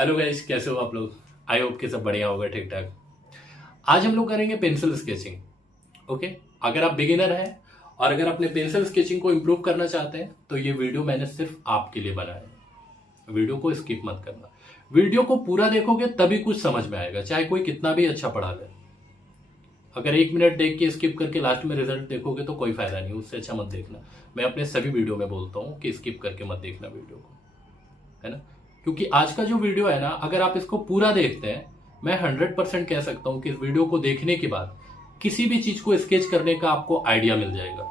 Hello guys, कैसे हो आप लोग। आई होप कि सब बढ़िया होगा, ठीक ठाक। आज हम लोग करेंगे पेंसिल स्केचिंग। ओके। अगर आप बिगिनर हैं और अगर अपने पेंसिल स्केचिंग को इम्प्रूव करना चाहते हैं तो ये वीडियो मैंने सिर्फ आपके लिए बनाया है। वीडियो को स्किप मत करना। वीडियो को पूरा देखोगे तभी कुछ समझ में आएगा, चाहे कोई कितना भी अच्छा पढ़ा ले। अगर 1 मिनट देख के स्किप करके लास्ट में रिजल्ट देखोगे तो कोई फायदा नहीं, उससे अच्छा मत देखना। मैं अपने सभी वीडियो में बोलता हूँ कि स्किप करके मत देखना वीडियो को, है ना। क्योंकि आज का जो वीडियो है ना, अगर आप इसको पूरा देखते हैं, मैं 100% कह सकता हूं कि इस वीडियो को देखने के बाद किसी भी चीज को स्केच करने का आपको आइडिया मिल जाएगा।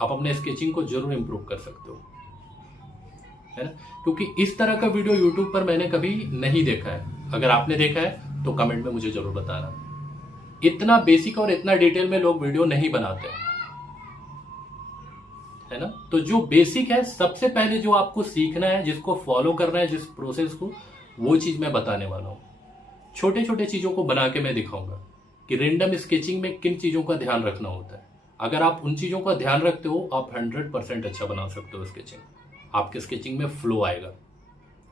आप अपने स्केचिंग को जरूर इंप्रूव कर सकते हो, है ना। क्योंकि इस तरह का वीडियो यूट्यूब पर मैंने कभी नहीं देखा है। अगर आपने देखा है तो कमेंट में मुझे जरूर बताना। इतना बेसिक और इतना डिटेल में लोग वीडियो नहीं बनाते, है ना। तो जो बेसिक है, सबसे पहले जो आपको सीखना है, जिसको फॉलो करना है, जिस प्रोसेस को, वो चीज मैं बताने वाला हूं। छोटे छोटे चीजों को बना के मैं दिखाऊंगा कि रेंडम स्केचिंग में किन चीजों का ध्यान रखना होता है। अगर आप उन चीजों का ध्यान रखते हो, आप 100% अच्छा बना सकते हो स्केचिंग। आपके स्केचिंग में फ्लो आएगा,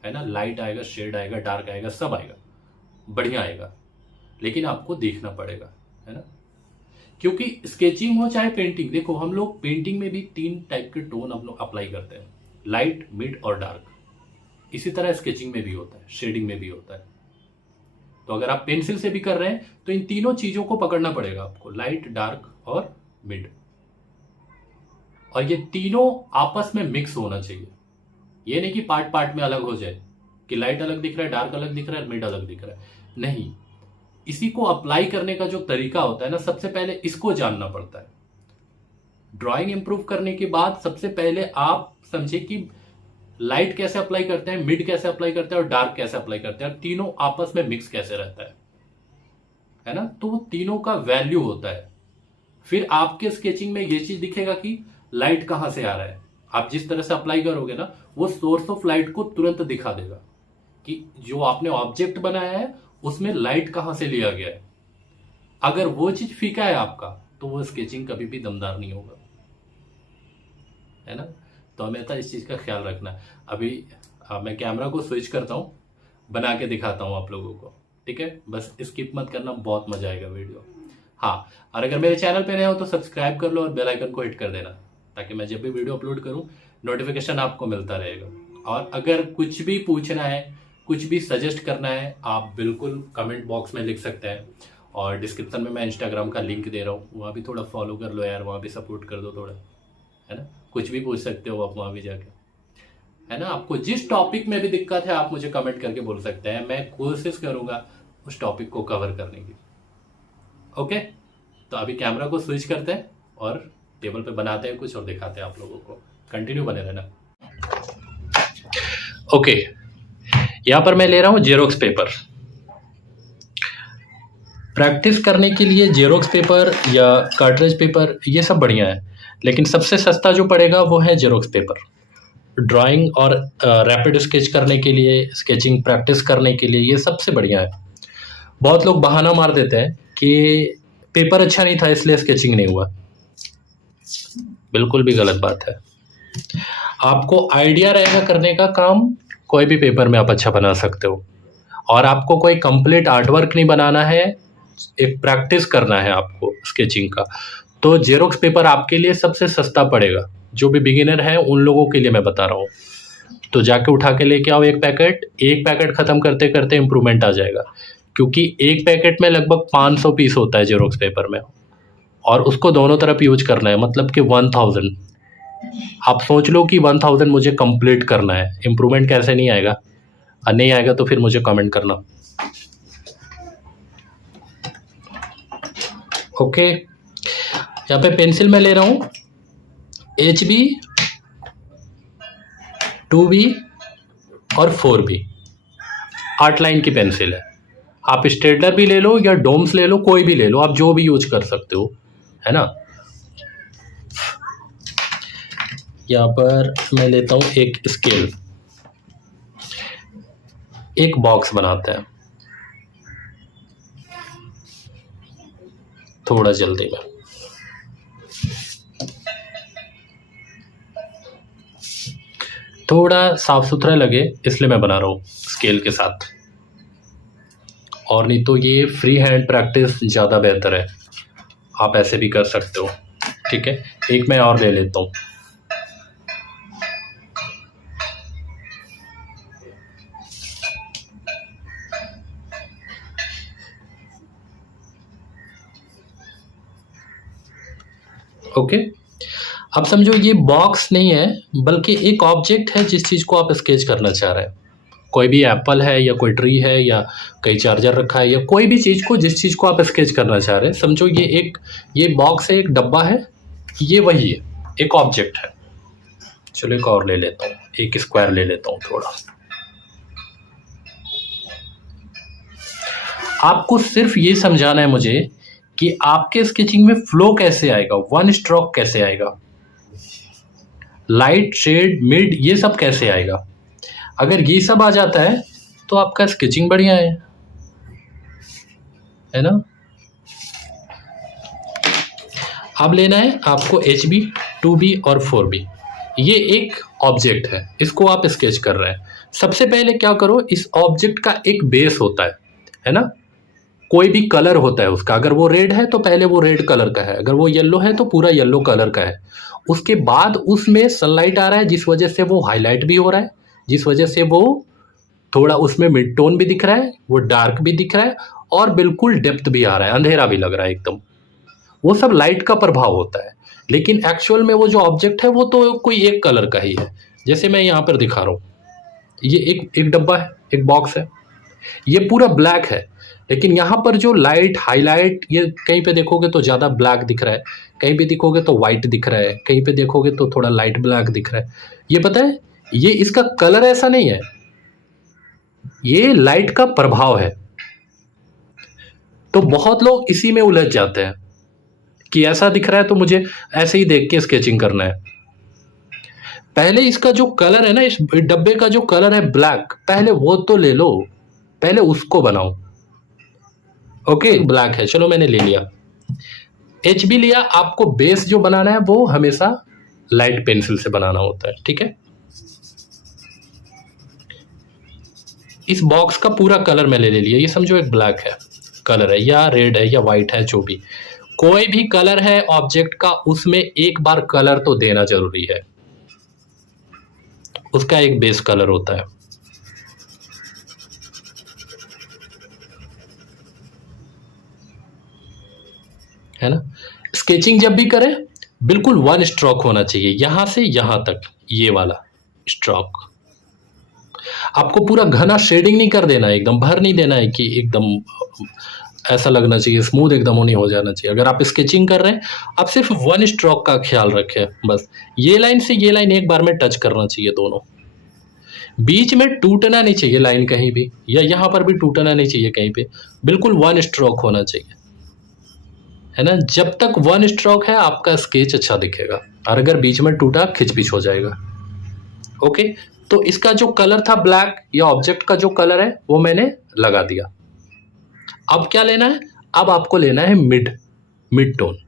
है ना। लाइट आएगा, शेड आएगा, डार्क आएगा, सब आएगा, बढ़िया आएगा। लेकिन आपको देखना पड़ेगा, है ना। क्योंकि स्केचिंग हो चाहे पेंटिंग, देखो हम लोग पेंटिंग में भी 3 टाइप के टोन हम लोग अप्लाई करते हैं, लाइट, मिड और डार्क। इसी तरह स्केचिंग में भी होता है, शेडिंग में भी होता है। तो अगर आप पेंसिल से भी कर रहे हैं तो इन तीनों चीजों को पकड़ना पड़ेगा आपको, लाइट, डार्क और मिड। और ये तीनों आपस में मिक्स होना चाहिए। ये नहीं कि पार्ट पार्ट में अलग हो जाए, कि लाइट अलग दिख रहा है, डार्क अलग दिख रहा है, मिड अलग दिख रहा है, नहीं। इसी को अप्लाई करने का जो तरीका होता है ना, सबसे पहले इसको जानना पड़ता है। ड्राइंग इंप्रूव करने के बाद सबसे पहले आप समझे कि लाइट कैसे अप्लाई करते हैं, मिड कैसे अप्लाई करते हैं और डार्क कैसे अप्लाई करते हैं, और तीनों आपस में मिक्स कैसे रहता है ना। तो वो तीनों का वैल्यू होता है। फिर आपके स्केचिंग में ये चीज दिखेगा कि लाइट कहां से आ रहा है। आप जिस तरह से अप्लाई करोगे ना, वो सोर्स ऑफ लाइट को तुरंत दिखा देगा कि जो आपने ऑब्जेक्ट बनाया है उसमें लाइट कहां से लिया गया है। अगर वो चीज फीका है आपका, तो वो स्केचिंग कभी भी दमदार नहीं होगा, है ना। तो हमेशा इस चीज का ख्याल रखना। अभी मैं कैमरा को स्विच करता हूं, बना के दिखाता हूं आप लोगों को, ठीक है। बस स्किप मत करना, बहुत मजा आएगा वीडियो। हाँ, और अगर मेरे चैनल पे नए हो तो सब्सक्राइब कर लो और बेल आइकन को हिट कर देना, ताकि मैं जब भी वीडियो अपलोड करूं नोटिफिकेशन आपको मिलता रहेगा। और अगर कुछ भी पूछना है, कुछ भी सजेस्ट करना है, आप बिल्कुल कमेंट बॉक्स में लिख सकते हैं। और डिस्क्रिप्शन में मैं इंस्टाग्राम का लिंक दे रहा हूँ, वहाँ भी थोड़ा फॉलो कर लो यार, वहाँ भी सपोर्ट कर दो थोड़ा, है ना। कुछ भी पूछ सकते हो आप वहाँ भी जाके, है ना। आपको जिस टॉपिक में भी दिक्कत है आप मुझे कमेंट करके बोल सकते हैं, मैं कोशिश करूंगा उस टॉपिक को कवर करने की। ओके। तो अभी कैमरा को स्विच करते हैं और टेबल पे बनाते हैं कुछ और दिखाते हैं आप लोगों को। कंटिन्यू बने रहना। ओके, यहाँ पर मैं ले रहा हूँ जेरोक्स पेपर। प्रैक्टिस करने के लिए जेरोक्स पेपर या कार्ट्रिज पेपर ये सब बढ़िया है, लेकिन सबसे सस्ता जो पड़ेगा वो है जेरोक्स पेपर। ड्राइंग और रैपिड स्केच करने के लिए, स्केचिंग प्रैक्टिस करने के लिए ये सबसे बढ़िया है। बहुत लोग बहाना मार देते हैं कि पेपर अच्छा नहीं था इसलिए स्केचिंग नहीं हुआ। बिल्कुल भी गलत बात है। आपको आइडिया रहेगा करने का काम, कोई भी पेपर में आप अच्छा बना सकते हो। और आपको कोई कंप्लीट आर्टवर्क नहीं बनाना है, एक प्रैक्टिस करना है आपको स्केचिंग का, तो जेरोक्स पेपर आपके लिए सबसे सस्ता पड़ेगा। जो भी बिगिनर है उन लोगों के लिए मैं बता रहा हूँ। तो जाके उठा के लेके आओ एक पैकेट ख़त्म करते करते इम्प्रूवमेंट आ जाएगा। क्योंकि एक पैकेट में लगभग 500 पीस होता है जेरोक्स पेपर में, और उसको दोनों तरफ यूज करना है, मतलब कि 1000। आप सोच लो कि 1000 मुझे कंप्लीट करना है, इम्प्रूवमेंट कैसे नहीं आएगा। नहीं आएगा तो फिर मुझे कमेंट करना। ओके, यहाँ पे पेंसिल मैं ले रहा हूँ HB, 2B और 4B। 8 लाइन की पेंसिल है। आप स्टेडलर भी ले लो या डोम्स ले लो, कोई भी ले लो, आप जो भी यूज कर सकते हो, है ना। यहाँ पर मैं लेता हूँ एक स्केल। एक बॉक्स बनाते हैं थोड़ा जल्दी में। थोड़ा साफ सुथरा लगे इसलिए मैं बना रहा हूँ स्केल के साथ, और नहीं तो ये फ्री हैंड प्रैक्टिस ज़्यादा बेहतर है। आप ऐसे भी कर सकते हो। ठीक है, एक मैं और ले लेता हूँ। ओके, अब समझो ये बॉक्स नहीं है बल्कि एक ऑब्जेक्ट है जिस चीज़ को आप स्केच करना चाह रहे हैं। कोई भी एप्पल है या कोई ट्री है या कहीं चार्जर रखा है या कोई भी चीज़ को, जिस चीज़ को आप स्केच करना चाह रहे हैं, समझो ये बॉक्स है, एक डब्बा है, ये वही है, एक ऑब्जेक्ट है। चलो एक और ले लेता हूँ, एक स्क्वायर ले लेता हूँ थोड़ा। आपको सिर्फ ये समझाना है मुझे कि आपके स्केचिंग में फ्लो कैसे आएगा, वन स्ट्रोक कैसे आएगा, लाइट शेड मिड ये सब कैसे आएगा। अगर ये सब आ जाता है तो आपका स्केचिंग बढ़िया है ना। अब लेना है आपको HB, 2B और 4B। ये एक ऑब्जेक्ट है, इसको आप स्केच कर रहे हैं। सबसे पहले क्या करो, इस ऑब्जेक्ट का एक बेस होता है ना। कोई भी कलर होता है उसका, अगर वो रेड है तो पहले वो रेड कलर का है, अगर वो येलो है तो पूरा येलो कलर का है। उसके बाद उसमें सनलाइट आ रहा है जिस वजह से वो हाईलाइट भी हो रहा है, जिस वजह से वो थोड़ा उसमें मिड टोन भी दिख रहा है, वो डार्क भी दिख रहा है और बिल्कुल डेप्थ भी आ रहा है, अंधेरा भी लग रहा है एकदम। वो सब लाइट का प्रभाव होता है, लेकिन एक्चुअल में वो जो ऑब्जेक्ट है वो तो कोई एक कलर का ही है। जैसे मैं यहाँ पर दिखा रहा हूँ, ये एक डब्बा है, एक बॉक्स है, ये पूरा ब्लैक है, लेकिन यहाँ पर जो लाइट हाईलाइट, ये कहीं पे देखोगे तो ज़्यादा ब्लैक दिख रहा है, कहीं पे देखोगे तो वाइट दिख रहा है, कहीं पे देखोगे तो थोड़ा लाइट ब्लैक दिख रहा है। ये पता है, ये इसका कलर ऐसा नहीं है, ये लाइट का प्रभाव है। तो बहुत लोग इसी में उलझ जाते हैं कि ऐसा दिख रहा है तो मुझे ऐसे ही देख के स्केचिंग करना है। पहले इसका जो कलर है ना, इस डब्बे का जो कलर है ब्लैक, पहले वो तो ले लो, पहले उसको बनाओ। ओके, ब्लैक है, चलो मैंने ले लिया। HB लिया। आपको बेस जो बनाना है वो हमेशा लाइट पेंसिल से बनाना होता है। ठीक है, इस बॉक्स का पूरा कलर मैंने ले लिया। ये समझो एक ब्लैक है कलर है, या रेड है या वाइट है, जो भी कोई भी कलर है ऑब्जेक्ट का, उसमें एक बार कलर तो देना जरूरी है। उसका एक बेस कलर होता है ना। स्केचिंग जब भी करें बिल्कुल वन स्ट्रोक होना चाहिए, यहां से यहां तक, ये वाला स्ट्रोक। आपको पूरा घना शेडिंग नहीं कर देना है, एकदम भर नहीं देना है कि एकदम ऐसा लगना चाहिए, स्मूथ एकदम नहीं हो जाना चाहिए। अगर आप स्केचिंग कर रहे हैं, आप सिर्फ वन स्ट्रोक का ख्याल रखें बस। ये लाइन से ये लाइन एक बार में टच करना चाहिए, दोनों बीच में टूटना नहीं चाहिए लाइन कहीं भी, या यहाँ पर भी टूटना नहीं चाहिए कहीं पे, बिल्कुल वन स्ट्रोक होना चाहिए, है ना। जब तक वन स्ट्रोक है आपका स्केच अच्छा दिखेगा, और अगर बीच में टूटा खिंचपिच हो जाएगा। ओके, तो इसका जो कलर था ब्लैक, या ऑब्जेक्ट का जो कलर है वो मैंने लगा दिया। अब क्या लेना है, अब आपको लेना है मिड टोन,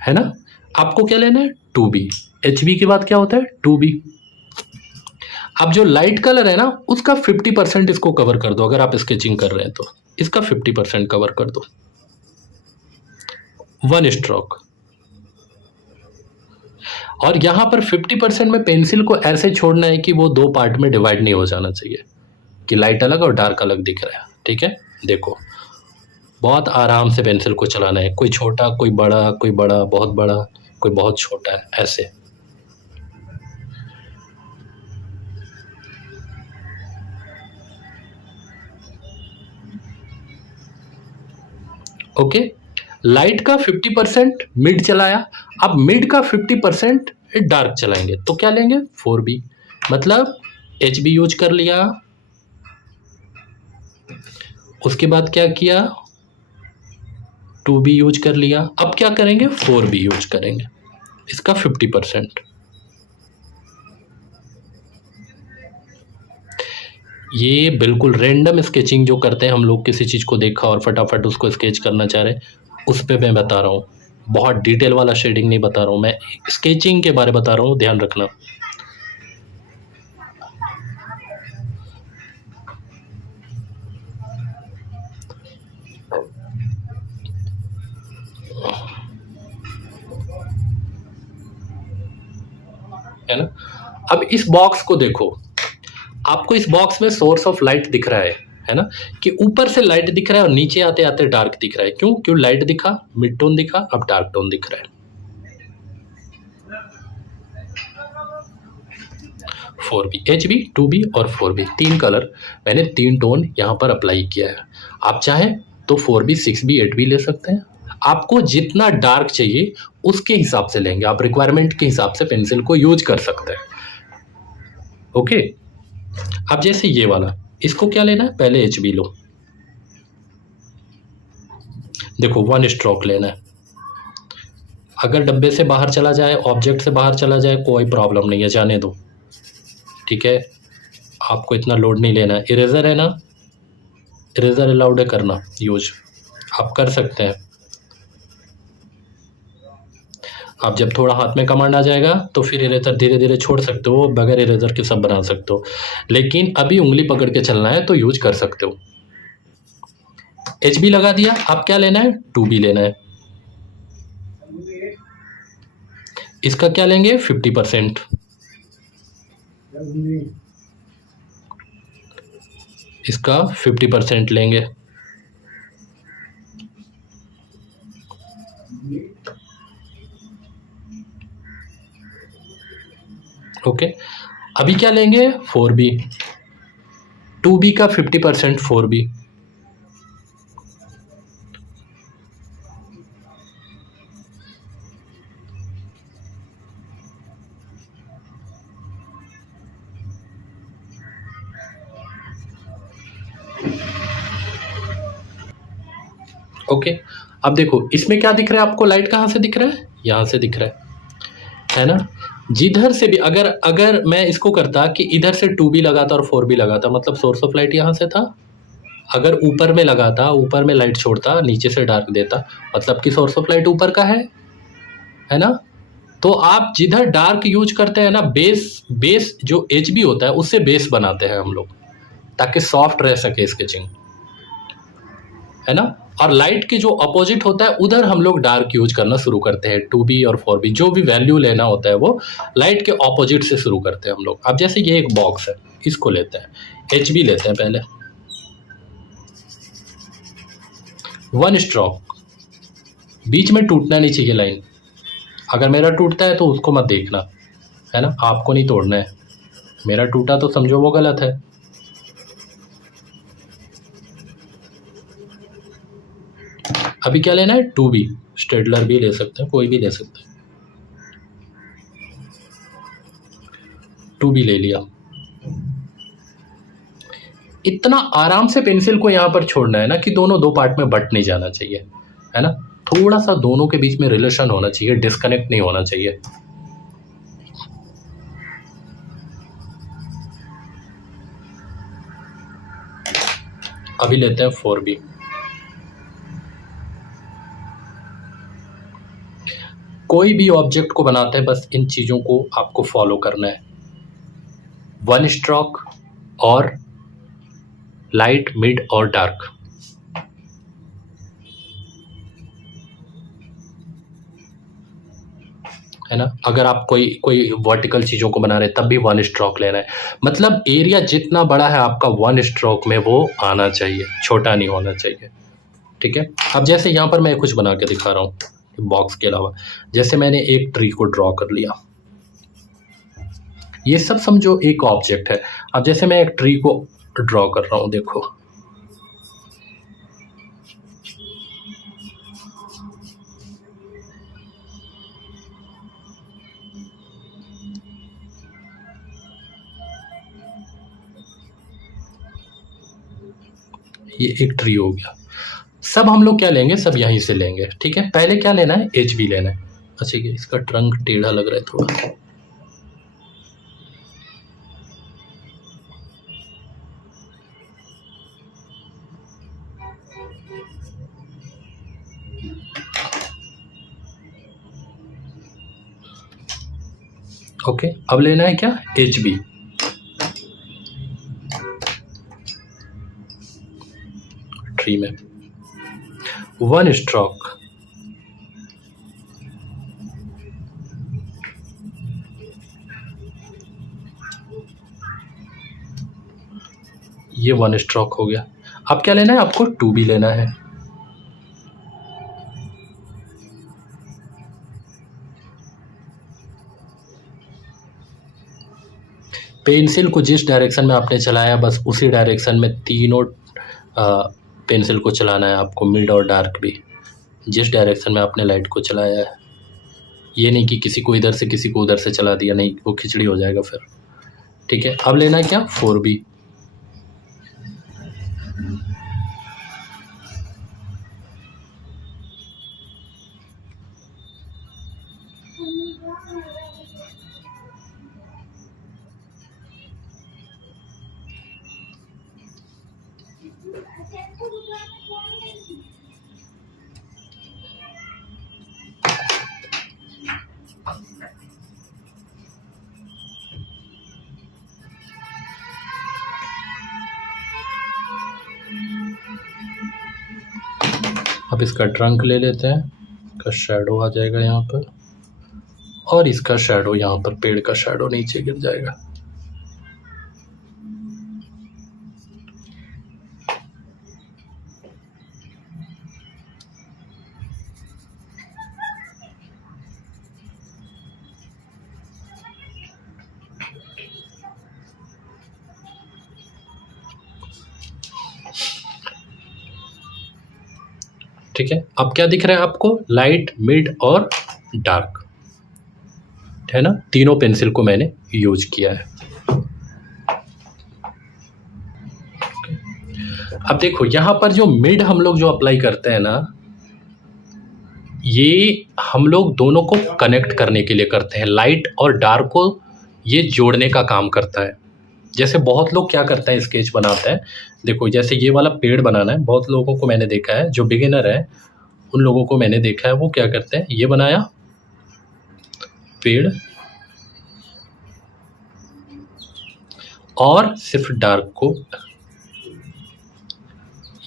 है ना। आपको क्या लेना है, 2B। HB के बाद क्या होता है, 2B। अब जो लाइट कलर है ना, उसका 50% इसको कवर कर दो। अगर आप स्केचिंग कर रहे हैं तो इसका 50% कवर कर दो, वन स्ट्रोक। और यहां पर 50% में पेंसिल को ऐसे छोड़ना है कि वो दो पार्ट में डिवाइड नहीं हो जाना चाहिए, कि लाइट अलग और डार्क अलग दिख रहा है। ठीक है, देखो बहुत आराम से पेंसिल को चलाना है, कोई छोटा कोई बड़ा, कोई बड़ा बहुत बड़ा, कोई बहुत छोटा है, ऐसे। ओके, लाइट का 50% मिड चलाया, अब मिड का 50% डार्क चलाएंगे, तो क्या लेंगे, 4B। मतलब HB यूज कर लिया, उसके बाद क्या किया, 2B यूज कर लिया। अब क्या करेंगे, 4B यूज करेंगे, इसका 50%। ये बिल्कुल रैंडम स्केचिंग जो करते हैं हम लोग, किसी चीज़ को देखा और फटाफट उसको स्केच करना चाह रहे, उस पे मैं बता रहा हूँ। बहुत डिटेल वाला शेडिंग नहीं बता रहा हूँ मैं, स्केचिंग के बारे बता रहा हूँ, ध्यान रखना। है ना। अब इस बॉक्स को देखो, आपको इस बॉक्स में सोर्स ऑफ लाइट दिख रहा है ना, कि ऊपर से लाइट दिख रहा है और नीचे आते आते डार्क दिख रहा है। क्यों लाइट दिखा, मिड टोन दिखा, अब डार्क टोन दिख रहा है। 4B, HB, 2B और 4B, 3 कलर मैंने 3 टोन यहाँ पर अप्लाई किया है। आप चाहें तो 4B, 6B, 8B ले सकते हैं। आपको जितना डार्क चाहिए उसके हिसाब से लेंगे, आप रिक्वायरमेंट के हिसाब से पेंसिल को यूज कर सकते हैं। ओके, अब जैसे ये वाला, इसको क्या लेना है, पहले HB लो। देखो 1 स्ट्रोक लेना है। अगर डब्बे से बाहर चला जाए, ऑब्जेक्ट से बाहर चला जाए, कोई प्रॉब्लम नहीं है, जाने दो, ठीक है। आपको इतना लोड नहीं लेना है। इरेजर है ना, इरेजर अलाउड है करना यूज, आप कर सकते हैं। आप जब थोड़ा हाथ में कमांड आ जाएगा तो फिर इरेजर धीरे धीरे छोड़ सकते हो, बगैर इरेजर के सब बना सकते हो, लेकिन अभी उंगली पकड़ के चलना है तो यूज कर सकते हो। HB लगा दिया, अब क्या लेना है, 2B लेना है। इसका क्या लेंगे, 50%। इसका 50% लेंगे। ओके, अभी क्या लेंगे, 4B, 2B का 50%, 4B। ओके, अब देखो इसमें क्या दिख रहा है आपको, लाइट कहाँ से दिख रहा है, यहाँ से दिख रहा है ना। जिधर से भी अगर मैं इसको करता कि इधर से 2B लगाता और 4B लगाता, मतलब सोर्स ऑफ लाइट यहाँ से था। अगर ऊपर में लगाता, ऊपर में लाइट छोड़ता, नीचे से डार्क देता, मतलब कि सोर्स ऑफ लाइट ऊपर का है ना। तो आप जिधर डार्क यूज करते हैं ना, बेस जो HB होता है उससे बेस बनाते हैं हम लोग, ताकि सॉफ्ट रह सके स्केचिंग, है ना। और लाइट के जो अपोजिट होता है उधर हम लोग डार्क यूज करना शुरू करते हैं। 2B और 4B जो भी वैल्यू लेना होता है वो लाइट के ऑपोजिट से शुरू करते हैं हम लोग। अब जैसे ये एक बॉक्स है, इसको लेते हैं, HB लेते हैं पहले, 1 स्ट्रोक, बीच में टूटना नहीं चाहिए लाइन। अगर मेरा टूटता है तो उसको मत देखना, है ना, आपको नहीं तोड़ना है। मेरा टूटा तो समझो वो गलत है। अभी क्या लेना है, 2B, स्टेडलर भी ले सकते हैं, कोई भी ले सकते हैं। 2B ले लिया। इतना आराम से पेंसिल को यहाँ पर छोड़ना है ना कि दोनों दो पार्ट में बट नहीं जाना चाहिए, है ना। थोड़ा सा दोनों के बीच में रिलेशन होना चाहिए, डिस्कनेक्ट नहीं होना चाहिए। अभी लेते हैं 4B। कोई भी ऑब्जेक्ट को बनाते हैं बस इन चीज़ों को आपको फॉलो करना है, 1 स्ट्रोक और लाइट, मिड और डार्क, है ना। अगर आप कोई वर्टिकल चीज़ों को बना रहे हैं तब भी 1 स्ट्रोक लेना है, मतलब एरिया जितना बड़ा है आपका 1 स्ट्रोक में वो आना चाहिए, छोटा नहीं होना चाहिए, ठीक है। अब जैसे यहाँ पर मैं कुछ बना के दिखा रहा हूँ बॉक्स के अलावा, जैसे मैंने एक ट्री को ड्रॉ कर लिया, ये सब समझो एक ऑब्जेक्ट है। अब जैसे मैं एक ट्री को ड्रॉ कर रहा हूँ, देखो ये एक ट्री हो गया। सब हम लोग क्या लेंगे, सब यहीं से लेंगे, ठीक है। पहले क्या लेना है, HB लेना है। अच्छा ये इसका ट्रंक टेढ़ा लग रहा है थोड़ा, ओके। अब लेना है क्या, HB, ट्री में 1 स्ट्रोक, ये 1 स्ट्रोक हो गया। अब क्या लेना है आपको? 2B लेना है। पेंसिल को जिस डायरेक्शन में आपने चलाया बस उसी डायरेक्शन में तीनों पेंसिल को चलाना है आपको, मिड और डार्क भी, जिस डायरेक्शन में आपने लाइट को चलाया है। ये नहीं कि किसी को इधर से किसी को उधर से चला दिया, नहीं, वो खिचड़ी हो जाएगा फिर। ठीक है, अब लेना है क्या? 4B। अब इसका ट्रंक ले लेते हैं, इसका शैडो आ जाएगा यहाँ पर, और इसका शैडो यहाँ पर, पेड़ का शैडो नीचे गिर जाएगा। ठीक है, अब क्या दिख रहा है आपको? लाइट, मिड और डार्क, है ना? तीनों पेंसिल को मैंने यूज किया है। अब देखो यहाँ पर जो मिड हम लोग जो अप्लाई करते हैं ना, ये हम लोग दोनों को कनेक्ट करने के लिए करते हैं, लाइट और डार्क को ये जोड़ने का काम करता है। जैसे बहुत लोग क्या करते हैं, स्केच बनाते हैं, देखो जैसे ये वाला पेड़ बनाना है, बहुत लोगों को मैंने देखा है, जो बिगिनर है उन लोगों को मैंने देखा है, वो क्या करते हैं, ये बनाया पेड़ और सिर्फ डार्क को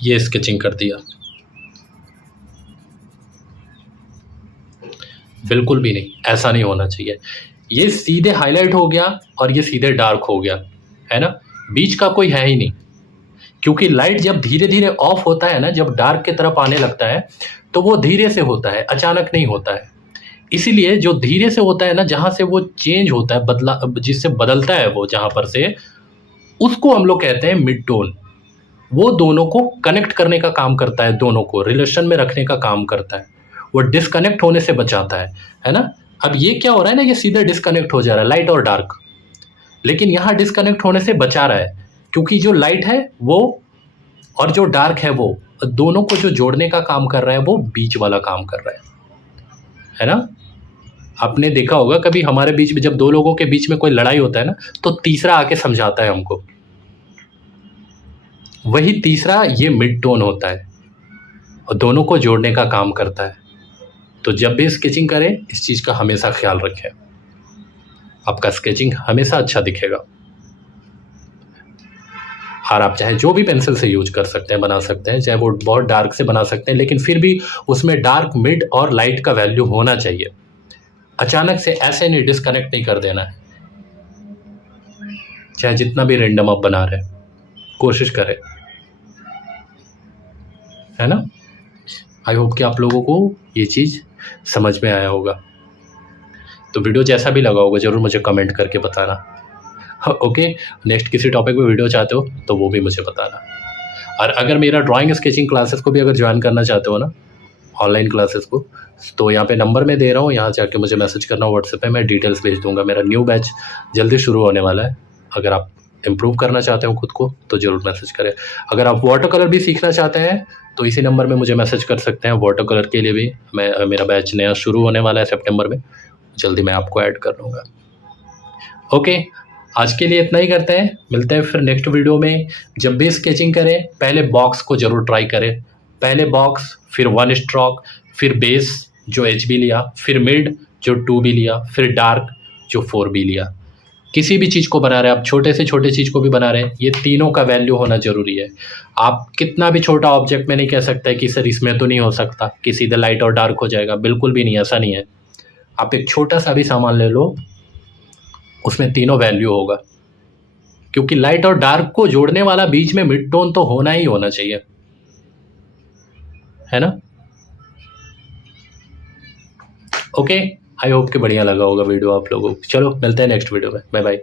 ये स्केचिंग कर दिया। बिल्कुल भी नहीं, ऐसा नहीं होना चाहिए। ये सीधे हाईलाइट हो गया और ये सीधे डार्क हो गया, है ना? बीच का कोई है ही नहीं, क्योंकि लाइट जब धीरे धीरे ऑफ होता है ना, जब डार्क की तरफ आने लगता है तो वो धीरे से होता है, अचानक नहीं होता है। इसीलिए जो धीरे से होता है ना, जहाँ से वो चेंज होता है, बदला, जिससे बदलता है वो जहाँ पर से, उसको हम लोग कहते हैं मिड टोन। वो दोनों को कनेक्ट करने का काम करता है, दोनों को रिलेशन में रखने का काम करता है, वो डिस्कनेक्ट होने से बचाता है ना? अब ये क्या हो रहा है ना, ये सीधे डिस्कनेक्ट हो जा रहा है, लाइट और डार्क, लेकिन यहाँ डिस्कनेक्ट होने से बचा रहा है, क्योंकि जो लाइट है वो और जो डार्क है वो दोनों को जो जोड़ने का काम कर रहा है, वो बीच वाला काम कर रहा है ना? आपने देखा होगा कभी हमारे बीच में, जब दो लोगों के बीच में कोई लड़ाई होता है ना, तो तीसरा आके समझाता है हमको, वही तीसरा ये मिड टोन होता है और दोनों को जोड़ने का काम करता है। तो जब भी स्केचिंग करें इस चीज़ का हमेशा ख्याल रखें, आपका स्केचिंग हमेशा अच्छा दिखेगा। और आप चाहे जो भी पेंसिल से यूज कर सकते हैं, बना सकते हैं, चाहे वो बहुत डार्क से बना सकते हैं, लेकिन फिर भी उसमें डार्क, मिड और लाइट का वैल्यू होना चाहिए। अचानक से ऐसे नहीं, डिस्कनेक्ट नहीं कर देना है, चाहे जितना भी रेंडम आप बना रहे, कोशिश करें, है ना? आई होप कि आप लोगों को ये चीज़ समझ में आया होगा। तो वीडियो जैसा भी लगा होगा ज़रूर मुझे कमेंट करके बताना। ओके, नेक्स्ट किसी टॉपिक पे वीडियो चाहते हो तो वो भी मुझे बताना। और अगर मेरा ड्राइंग स्केचिंग क्लासेस को भी अगर ज्वाइन करना चाहते हो ना, ऑनलाइन क्लासेस को, तो यहाँ पे नंबर मैं दे रहा हूँ, यहाँ जाके मुझे मैसेज करना व्हाट्सएप पे, मैं डिटेल्स भेज दूँगा। मेरा न्यू बैच जल्दी शुरू होने वाला है। अगर आप इम्प्रूव करना चाहते हो खुद को तो ज़रूर मैसेज करें। अगर आप वाटर कलर भी सीखना चाहते हैं तो इसी नंबर में मुझे मैसेज कर सकते हैं। वाटर कलर के लिए भी मेरा बैच नया शुरू होने वाला है सितंबर में, जल्दी मैं आपको ऐड कर लूँगा। ओके, आज के लिए इतना ही करते हैं, मिलते हैं फिर नेक्स्ट वीडियो में। जब भी स्केचिंग करें पहले बॉक्स को ज़रूर ट्राई करें, पहले बॉक्स, फिर 1 स्ट्रोक, फिर बेस जो HB लिया, फिर मिड जो 2B लिया, फिर डार्क जो 4B लिया। किसी भी चीज़ को बना रहे हैं आप, छोटे से छोटे चीज़ को भी बना रहे हैं, ये तीनों का वैल्यू होना ज़रूरी है। आप कितना भी छोटा ऑब्जेक्ट में नहीं कह सकते कि सर इसमें तो नहीं हो सकता कि सीधे लाइट और डार्क हो जाएगा, बिल्कुल भी नहीं, ऐसा नहीं है। आप एक छोटा सा भी सामान ले लो, उसमें तीनों वैल्यू होगा, क्योंकि लाइट और डार्क को जोड़ने वाला बीच में मिड टोन तो होना ही होना चाहिए, है ना। ओके, आई होप कि बढ़िया लगा होगा वीडियो आप लोगों को। चलो मिलते हैं नेक्स्ट वीडियो में, बाय बाय।